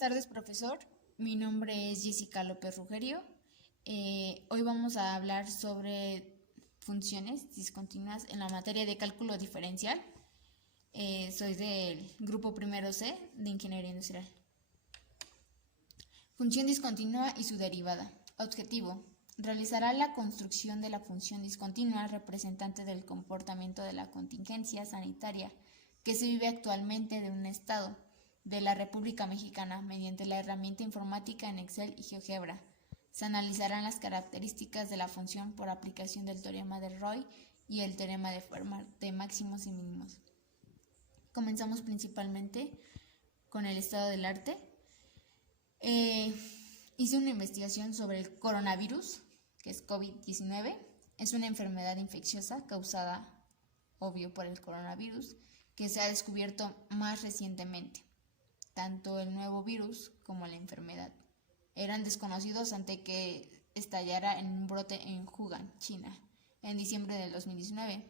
tardes, profesor. Mi nombre es Jessica López Rugerio. Hoy vamos a hablar sobre funciones discontinuas en la materia de cálculo diferencial. Soy del grupo primero C de Ingeniería Industrial. Función discontinua y su derivada. Objetivo: realizará la construcción de la función discontinua representante del comportamiento de la contingencia sanitaria que se vive actualmente de un estado de la República Mexicana mediante la herramienta informática en Excel y GeoGebra. Se analizarán las características de la función por aplicación del teorema de Roy y el teorema de Fermat de máximos y mínimos. Comenzamos principalmente con el estado del arte. Hice una investigación sobre el coronavirus, que es COVID-19. Es una enfermedad infecciosa causada, obvio, por el coronavirus, que se ha descubierto más recientemente. Tanto el nuevo virus como la enfermedad eran desconocidos antes que estallara en un brote en Wuhan, China, en diciembre del 2019.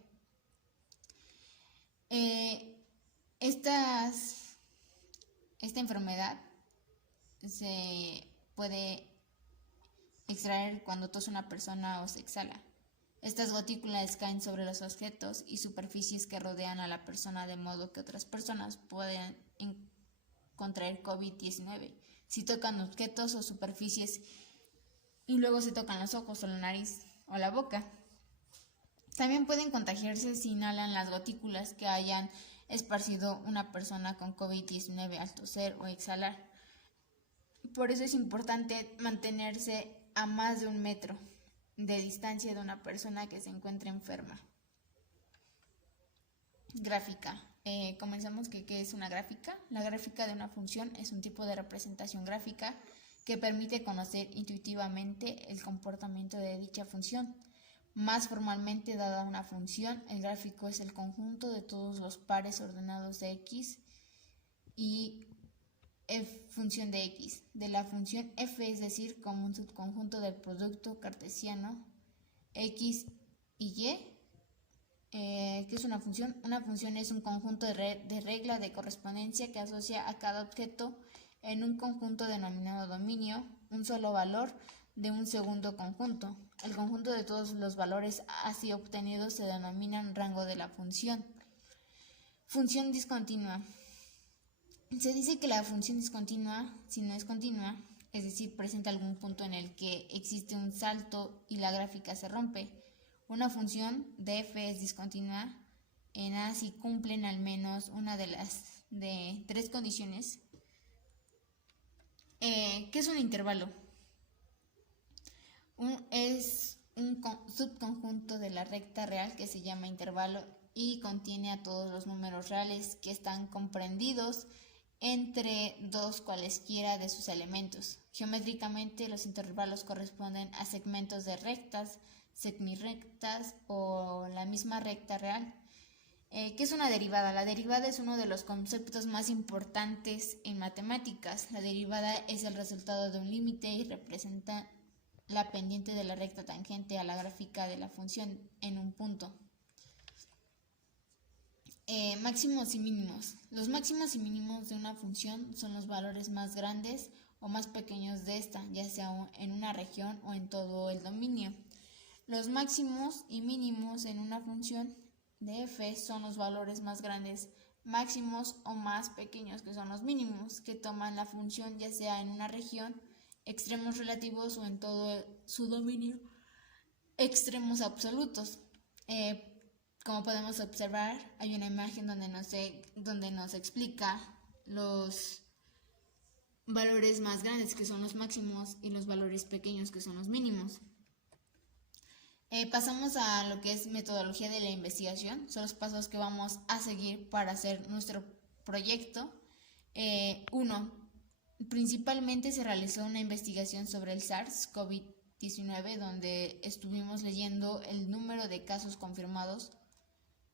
Esta enfermedad se puede extraer cuando tose una persona o se exhala. Estas gotículas caen sobre los objetos y superficies que rodean a la persona, de modo que otras personas pueden contraer COVID-19 si tocan objetos o superficies y luego se tocan los ojos o la nariz o la boca. También pueden contagiarse si inhalan las gotículas que hayan esparcido una persona con COVID-19 al toser o exhalar. Por eso es importante mantenerse a más de 1 metro de distancia de una persona que se encuentre enferma. Gráfica. Comenzamos ¿qué es una gráfica? La gráfica de una función es un tipo de representación gráfica que permite conocer intuitivamente el comportamiento de dicha función. Más formalmente dada una función, el gráfico es el conjunto de todos los pares ordenados de x y f función de x, de la función f, es decir, como un subconjunto del producto cartesiano x y y. ¿Qué es una función? Una función es un conjunto de regla de correspondencia que asocia a cada objeto en un conjunto denominado dominio un solo valor de un segundo conjunto. El conjunto de todos los valores así obtenidos se denomina rango de la función. Función discontinua. Se dice que la función discontinua, si no es continua, es decir, presenta algún punto en el que existe un salto y la gráfica se rompe. Una función de f es discontinua en A si cumplen al menos una de las 3 condiciones. ¿Qué es un intervalo? Es un subconjunto de la recta real que se llama intervalo y contiene a todos los números reales que están comprendidos entre dos cualesquiera de sus elementos. Geométricamente, los intervalos corresponden a segmentos de rectas, semirrectas o la misma recta real. ¿Qué es una derivada? La derivada es uno de los conceptos más importantes en matemáticas. La derivada es el resultado de un límite y representa la pendiente de la recta tangente a la gráfica de la función en un punto. Máximos y mínimos. Los máximos y mínimos de una función son los valores más grandes o más pequeños de esta, ya sea en una región o en todo el dominio. Los máximos y mínimos en una función de f son los valores más grandes, máximos o más pequeños, que son los mínimos, que toman la función ya sea en una región, extremos relativos, o en todo su dominio, extremos absolutos. Como podemos observar, hay una imagen donde nos explica los valores más grandes, que son los máximos, y los valores pequeños, que son los mínimos. Pasamos a lo que es metodología de la investigación. Son los pasos que vamos a seguir para hacer nuestro proyecto. 1. Principalmente se realizó una investigación sobre el SARS-CoV-19, donde estuvimos leyendo el número de casos confirmados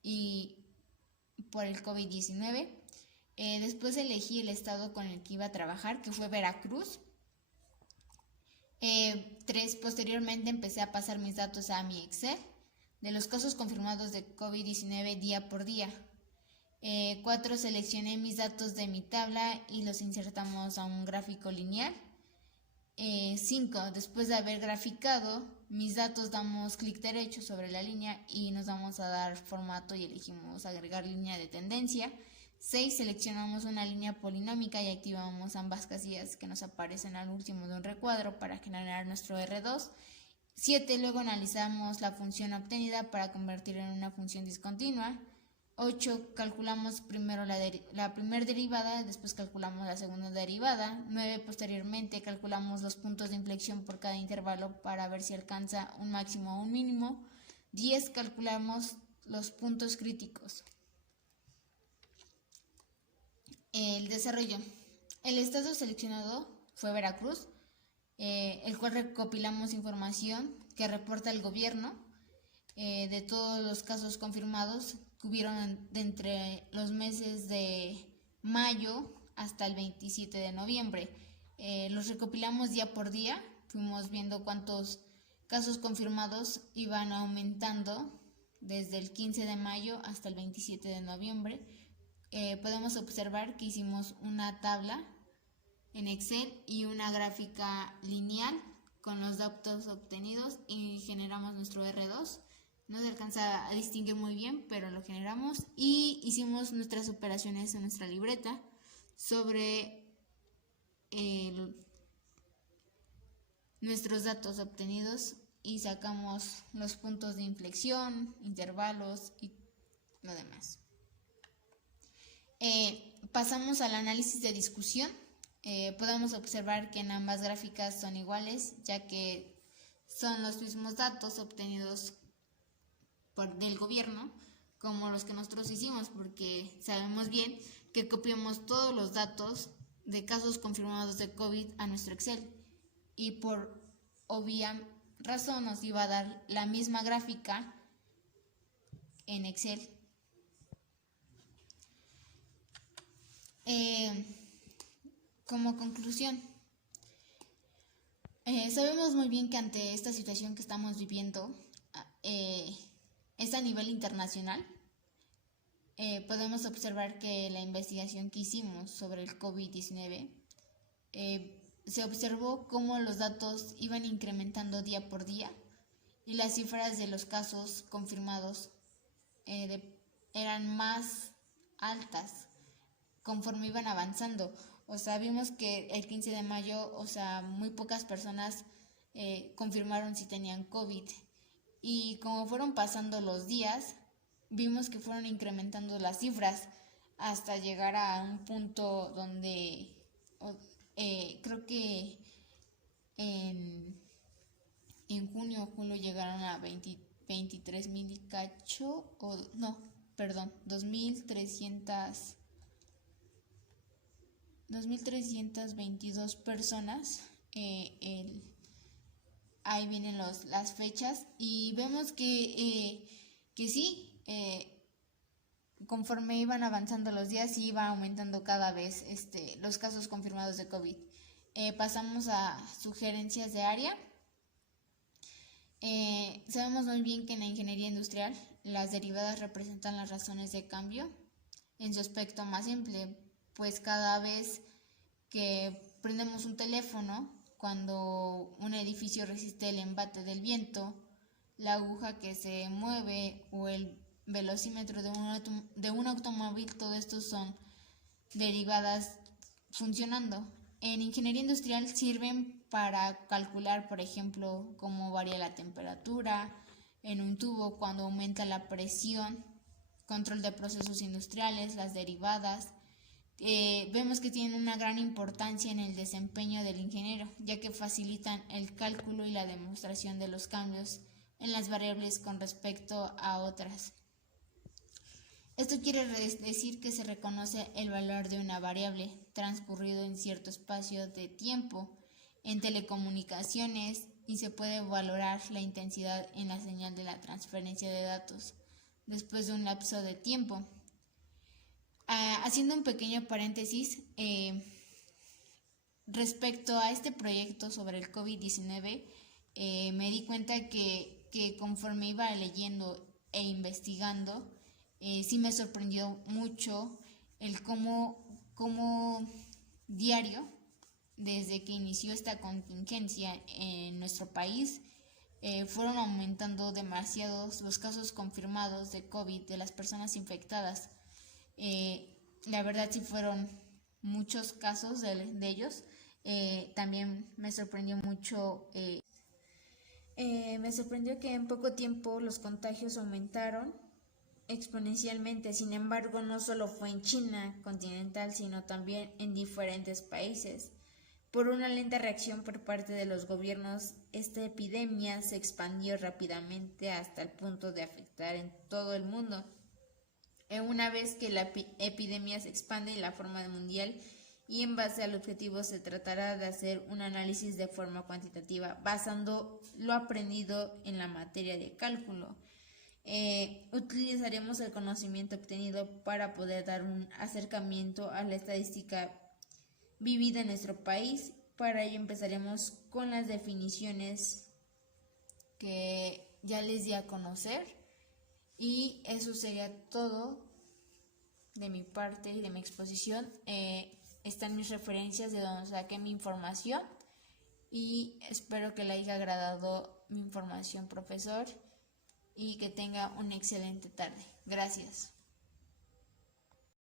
y por el COVID-19. Después elegí el estado con el que iba a trabajar, que fue Veracruz. 3. Posteriormente empecé a pasar mis datos a mi Excel de los casos confirmados de COVID-19 día por día. 4. Seleccioné mis datos de mi tabla y los insertamos a un gráfico lineal. 5. Después de haber graficado mis datos, damos clic derecho sobre la línea y nos vamos a dar formato y elegimos agregar línea de tendencia. 6. Seleccionamos una línea polinómica y activamos ambas casillas que nos aparecen al último de un recuadro para generar nuestro R2. 7. Luego analizamos la función obtenida para convertirla en una función discontinua. 8. Calculamos primero la primera derivada, después calculamos la segunda derivada. 9. Posteriormente calculamos los puntos de inflexión por cada intervalo para ver si alcanza un máximo o un mínimo. 10. Calculamos los puntos críticos. El desarrollo. El estado seleccionado fue Veracruz, el cual recopilamos información que reporta el gobierno de todos los casos confirmados que hubieron de entre los meses de mayo hasta el 27 de noviembre. Los recopilamos día por día, fuimos viendo cuántos casos confirmados iban aumentando desde el 15 de mayo hasta el 27 de noviembre. Podemos observar que hicimos una tabla en Excel y una gráfica lineal con los datos obtenidos y generamos nuestro R2. No se alcanza a distinguir muy bien, pero lo generamos y hicimos nuestras operaciones en nuestra libreta sobre nuestros datos obtenidos y sacamos los puntos de inflexión, intervalos y lo demás. Pasamos al análisis de discusión. Podemos observar que en ambas gráficas son iguales, ya que son los mismos datos obtenidos del gobierno como los que nosotros hicimos, porque sabemos bien que copiamos todos los datos de casos confirmados de COVID a nuestro Excel y por obvia razón nos iba a dar la misma gráfica en Excel. Como conclusión, sabemos muy bien que ante esta situación que estamos viviendo es a nivel internacional. Podemos observar que la investigación que hicimos sobre el COVID-19 se observó cómo los datos iban incrementando día por día y las cifras de los casos confirmados eran más altas conforme iban avanzando. O sea, vimos que el 15 de mayo, muy pocas personas confirmaron si tenían COVID. Y como fueron pasando los días, vimos que fueron incrementando las cifras hasta llegar a un punto donde creo que en junio o julio llegaron a 23,000 y cacho, 2,322 personas. Ahí vienen las fechas y vemos que sí, conforme iban avanzando los días iba aumentando cada vez los casos confirmados de COVID. Pasamos a sugerencias de área. Sabemos muy bien que en la ingeniería industrial las derivadas representan las razones de cambio en su aspecto más simple, pues cada vez que prendemos un teléfono, cuando un edificio resiste el embate del viento, la aguja que se mueve o el velocímetro de un automóvil, todo esto son derivadas funcionando. En ingeniería industrial sirven para calcular, por ejemplo, cómo varía la temperatura en un tubo cuando aumenta la presión, control de procesos industriales, las derivadas. Vemos que tienen una gran importancia en el desempeño del ingeniero, ya que facilitan el cálculo y la demostración de los cambios en las variables con respecto a otras. Esto quiere decir que se reconoce el valor de una variable transcurrido en cierto espacio de tiempo en telecomunicaciones y se puede valorar la intensidad en la señal de la transferencia de datos después de un lapso de tiempo. Haciendo un pequeño paréntesis, respecto a este proyecto sobre el COVID-19, me di cuenta que conforme iba leyendo e investigando, sí me sorprendió mucho el cómo diario, desde que inició esta contingencia en nuestro país, fueron aumentando demasiados los casos confirmados de COVID de las personas infectadas. La verdad sí fueron muchos casos de ellos. También me sorprendió mucho, me sorprendió que en poco tiempo los contagios aumentaron exponencialmente. Sin embargo, no solo fue en China continental, sino también en diferentes países. Por una lenta reacción por parte de los gobiernos, esta epidemia se expandió rápidamente hasta el punto de afectar en todo el mundo. Una vez que la epidemia se expande en la forma mundial y en base al objetivo se tratará de hacer un análisis de forma cuantitativa basando lo aprendido en la materia de cálculo. Utilizaremos el conocimiento obtenido para poder dar un acercamiento a la estadística vivida en nuestro país. Para ello empezaremos con las definiciones que ya les di a conocer, y eso sería todo de mi parte y de mi exposición. Están mis referencias de donde saqué mi información, y espero que le haya agradado mi información, profesor, y que tenga una excelente tarde. Gracias.